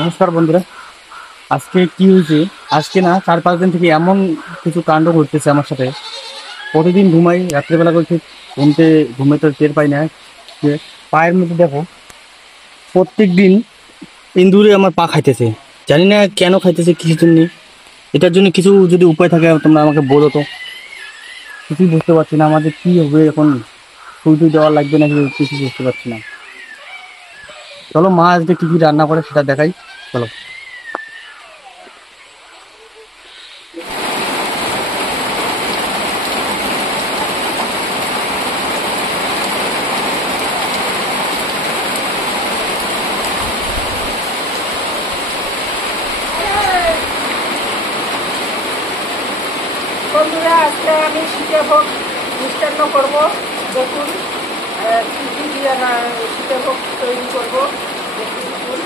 নমস্কার বন্ধুরা। আজকে কি হয়েছে? আজকে না 4-5 দিন থেকে এমন কিছু কাণ্ড ঘটতেছে আমার সাথে। প্রতিদিন ঘুমাই, রাত্রেবেলা করছি, ঘুমে তো টের পাই না। যে পায়ের মধ্যে দেখো, প্রত্যেক দিন ইঁদুরে আমার পা খাইতেছে। জানি না কেন খাইতেছে, কিছু জন্য। এটার জন্য কিছু যদি উপায় থাকে তোমরা আমাকে বলো তো। কিছুই বুঝতে পারছি না, আমাদের কি হবে এখন। সুই টুই দেওয়া লাগবে নাকি, কিছু বুঝতে পারছি না। চলো মা আজকে কি কি রান্না করে সেটা দেখাই। চলো। বন্ধুরা, আজকে আমি সীতাভোগ মিষ্টান্ন করবো। দেখুন কী কী দিয়ে সীতাভোগ তৈরি করবো। দেখুন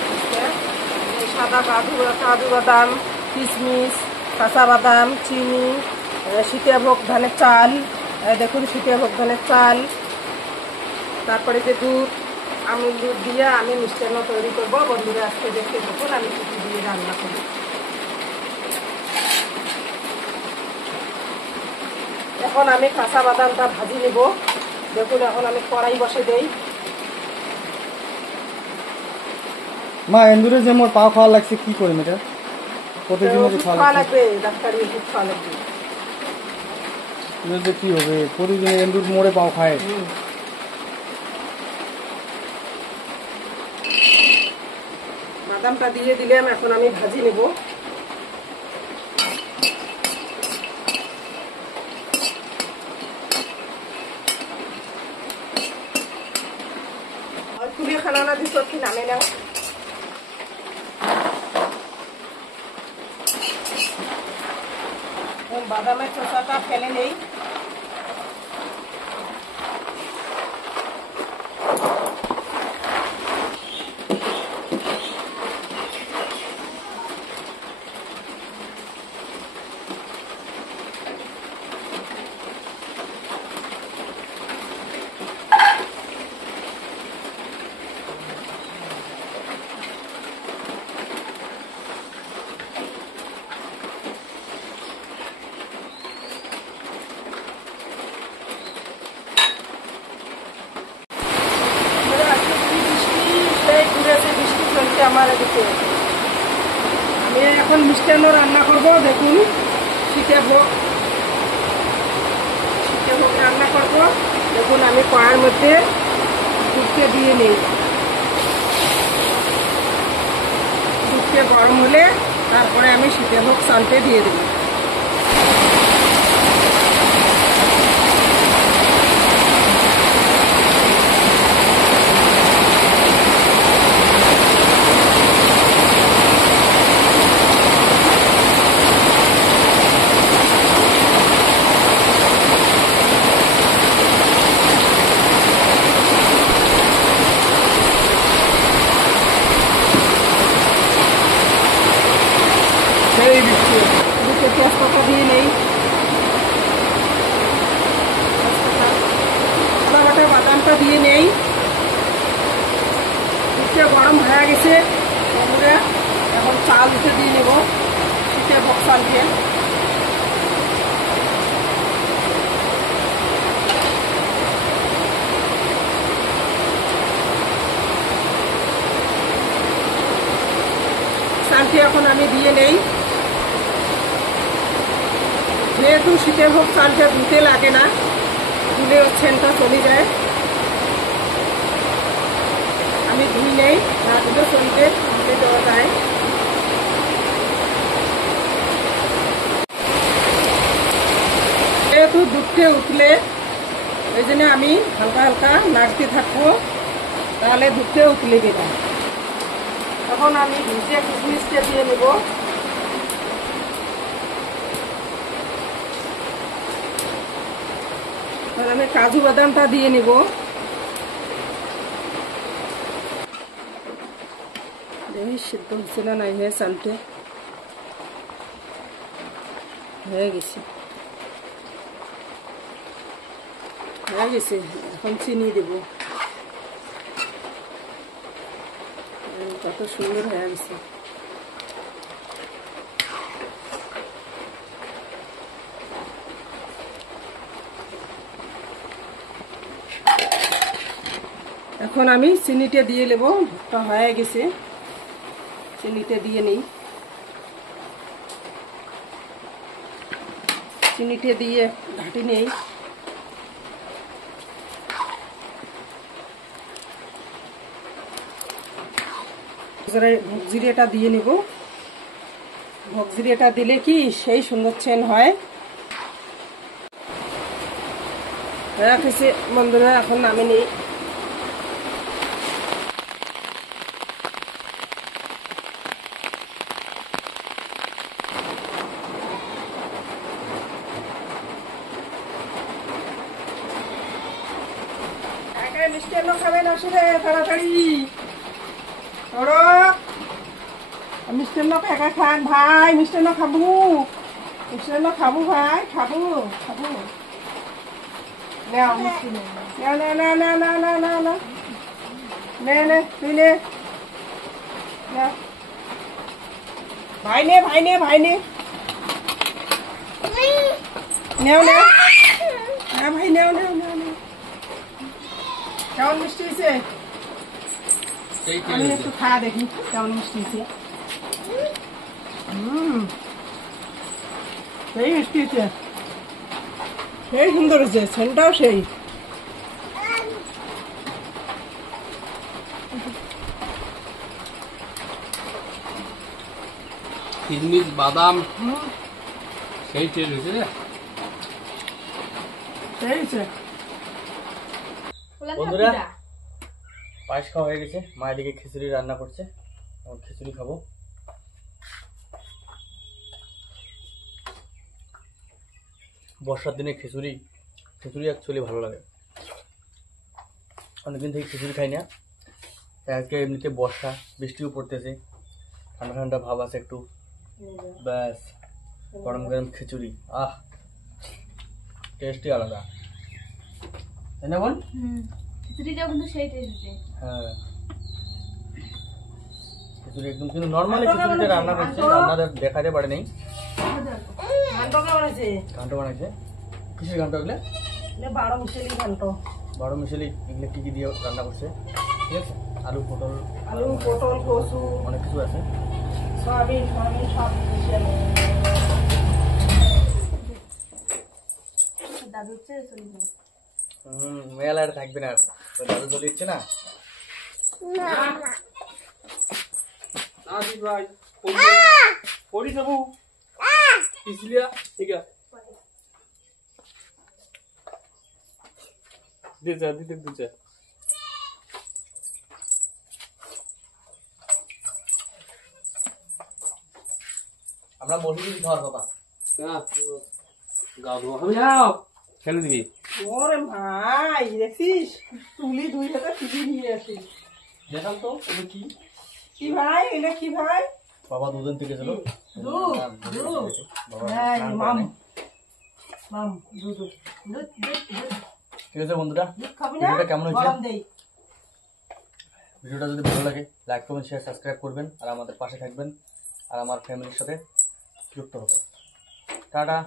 সাদা কাজু বাদাম, কিশমিশ, কাঁচা বাদাম, চিনি, সীতাভোগ ধানের চাল, দেখুন সীতাভোগ ধানের চাল, তারপরে যে দুধ, আমুল দুধ দিয়ে আমি মিষ্টান্ন তৈরি করবো। বন্ধুরা আজকে দেখতে দেখুন আমি কী কী দিয়ে রান্না করি। এখন আমি কাঁচা বাদামটা ভাজি নেব। দেখুন এখন আমি কড়াই বসে দেই। মা, এন্দুরে যে মোর পা খাওয়া লাগছে, কি করি এটা? প্রতিদিন ওষুধ খাওয়া লাগবে, ডাক্তারি ওষুধ খাওয়া লাগবে। কি হবে? প্রতিদিন এন্দুর মোড়ে পাও খায়। বাদামটা দিয়ে দিলাম, এখন আমি ভাজি নেব। তুলে খানা দিস কি নামে না। বাদামের চোষাটা ফেলে নেই। আমার এদিকে আমি এখন মিষ্টান্ন রান্না করবো। দেখুন সীতাভোগ রান্না করবো। দেখুন আমি কড়াইয়ের মধ্যে দুধকে দিয়ে নেই। দুধকে গরম হলে তারপরে আমি সীতাভোগ চালতে দিয়ে দেবো। তেজপাতা দিয়ে নেই। বাদামটা দিয়ে নেই। দুধটা গরম হয়ে গেছে বন্ধুরা, এখন চাল উঠে দিয়ে নেব। সীতাভোগ চাল দিয়ে চালটি এখন আমি দিয়ে নেই। যেহেতু সীতাভোগ চালটা ধুতে লাগে না, ধুলে ছেনটা চলে যায়, আমি ধুই নেই। না ধুলে চলতে ধুতে দেওয়া যায়। যেহেতু দুধকে উঠলে ওই জন্য আমি হালকা হালকা নাড়তে থাকবো, তাহলে দুধকে উঠলে দেবো। এখন আমি ভিজে কিশমিশটা দিয়ে নেব। আমি কাজু বাদামটা দিয়ে নিব। দেখি সিদ্ধ হচ্ছে না নাই হয়ে চালতে হয়ে গেছে। হয়ে গেছে, এখন চিনি দেব। কত সুন্দর হয়ে গেছে। এখন আমি চিনিটা দিয়ে নেব, ভোগটা হয়ে গেছে, চিনিটা দিয়ে নিই। চিনিটা দিয়ে ঘাটি নেই। ভোগ জিরেটা দিয়ে নিব। ভোগ জিরেটা দিলে কি সেই সুন্দর সেন্ট হয়। রাখেছি বন্ধুরা, এখন নামে নিই। মিষ্টান্ন খাবেন, আসলে তাড়াতাড়ি ধরো। মিষ্টান্ন একা খান ভাই, মিষ্টান্ন খাবো, মিষ্টান্ন খাবো ভাই, খাবো খাবো। নাও মিষ্টি নাও, না না না না না না না নে নে তুই নে, ভাই নে ভাই নে ভাই নে, নেও নেও, হ্যাঁ ভাই নেও নেও নেও নেও। কেমন মিষ্টি হয়েছে? আমি একটু খাওয়া দেখি কেমন মিষ্টি হয়েছে। সেই মিষ্টি হয়েছে, সেই সুন্দর হয়েছে, সেন্টটাও সেই। কিশমিশ বাদাম সেই টেস্ট হয়েছে রে। সেই হয়েছে। বন্ধুরা পায়েস খাওয়া হয়ে গেছে, মা এদিকে খিচুড়ি রান্না করছে, এখন খিচুড়ি খাবো। বর্ষার দিনে খিচুড়ি অ্যাকচুয়ালি ভালো লাগে। অনেকদিন থেকে খিচুড়ি খাই না, আজকে এমনিতে বর্ষা, বৃষ্টিও পড়তেছে, ঠান্ডা ঠান্ডা ভাব আছে একটু, ব্যাস গরম গরম খিচুড়ি, আহ টেস্টই আলাদা, তাই না বোন? খিচুড়িটাও কিন্তু সেই টেস্ট। হ্যাঁ খিচুড়ি একদম, কিন্তু নর্মালি খিচুড়িটা রান্না করছে, রান্না দেখাতে পারে নাই। ঘান্ট কেমন আছে? ঘান্ট বানাইছে, কিসের ঘান্ট এগুলো? 12 মিশালি ঘান্ট। 12 মিশালি এগুলো কি কি দিয়ে রান্না করছে, ঠিক আছে? আলু পটল কচু অনেক কিছু আছে, সয়াবিন সব মিশালি। দাদু হচ্ছে চলবে। মেলা আর থাকবে না, ওই দাদু চলে যাচ্ছে না। ভাই পড়ি যাবো পিছলিয়া, ঠিক আছে দিতে দিতে দিতে। আমরা বসে দিবি খাওয়ার বাবা, গা ধোয়া হবে, যাও খেলে দিবি। ওরে ভাই দেখছিস, তুলি 2 হাতে টিভি নিয়ে আসিস। দেখাম তো এটা কি কি ভাই, এটা কি ভাই? বাবা দুদিন থেকে ছিল, দুধ, দুধ। হ্যাঁ, মাম মাম দুধ দুধ দুধ দুধ। ঠিক আছে বন্ধুরা, দুধ খাবি না? ভিডিওটা কেমন হয়েছে? গরম দেই। ভিডিওটা যদি ভালো লাগে লাইক কমেন্ট শেয়ার সাবস্ক্রাইব করবেন, আর আমাদের পাশে থাকবেন, আর আমার ফ্যামিলির সাথে যুক্ত হবেন। টাটা।